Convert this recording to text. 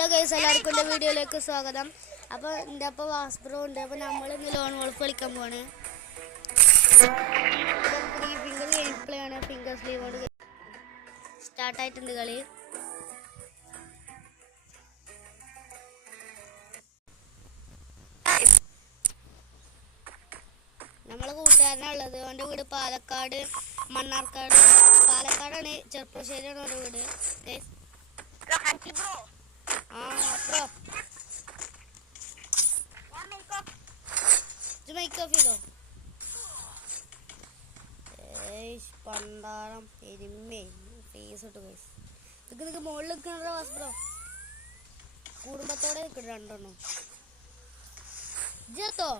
Hello guys എല്ലാവർക്കും എന്റെ വീഡിയോയിലേക്ക് സ്വാഗതം. അപ്പോൾ എന്റെ അപ്പോൾ വാസ്ബ്രോ ഉണ്ട് അപ്പോൾ നമ്മൾ ഇന്ന് ലോൺ വോൾഫ് കളിക്കാൻ പോവാണ്. ഫിംഗർ ഗെയിം ആണ് ഫിംഗർ ആയിട്ടുണ്ട് സ്റ്റാർട്ടായിട്ടുണ്ട് കളി. നമ്മളെ കൂട്ടുകാരനുള്ളത് അവന്റെ വീട് പാലക്കാട് മണ്ണാർക്കാട്. പാലക്കാടാണ് ചെറുപ്പശ്ശേരിയാണ് അവന്റെ വീട്. ഇത് മേക്ക് ഓഫ് ചെയ്തോ ഏയ് പണ്ടാരം എരുമേ. ഫേസ് ഇട്ട് ഗൈസ് ഇതൊക്കെ നിനക്ക് മുകളിൽ നിൽക്കണ വാസ് ബ്രോ. കുടുംബത്തോടെ നിൽക്കണം രണ്ടെണ്ണം. ഇജത്തോ